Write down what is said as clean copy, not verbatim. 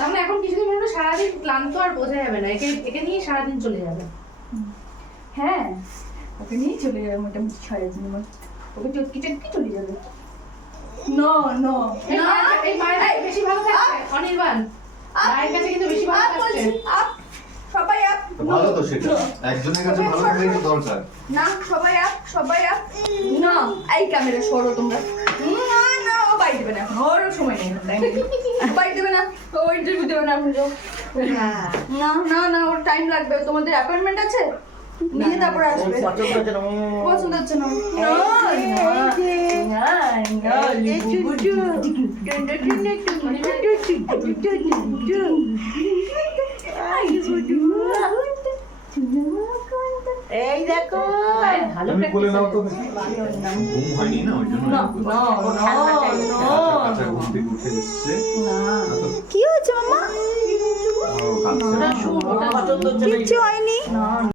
তাহলে এখন কিছুদিন মনে হয় সারাদিন ক্লান্ত আর বোঝা যাবে না, একে একে নিয়ে সারাদিন চলে যাবে। হ্যাঁ ওকে নিয়ে চলে যাবে মোটামুটি 6 দিন মতো, ওকে চটকি চটকি চলে যাবে। নো নো এই মায়ের বেশি ভালো থাকছে অনির্বাণ, মায়ের কাছে কিন্তু বেশি ভালো থাকছে। সবাই আপ ভালো তো সেটা, একজনের কাছে ভালো থাকাই তো দরকার। না সবাই আপ না এই ক্যামেরা সরো তোমরা। না না ও বাই দেবে না এখন, ওর সময় নেই বাই দেবে না, ও ইন্টারভিউ দেবে না এখন। না না না ওর টাইম লাগবে, তোমাদের অ্যাপয়েন্টমেন্ট আছে নিয়ে তারপর আসবে। পছন্দ হচ্ছে না এই দেখো ভালো তুমি বলে নাও তো, practice। ঘুম হয়নি না ওই জন্য না এরকম। না কাঁচা ঘুম থেকে উঠে এসছে। কি হয়েছে মামা? ও, কাঁদছে। ওটা শুন, ওটা কিচ্ছু হয়নি। না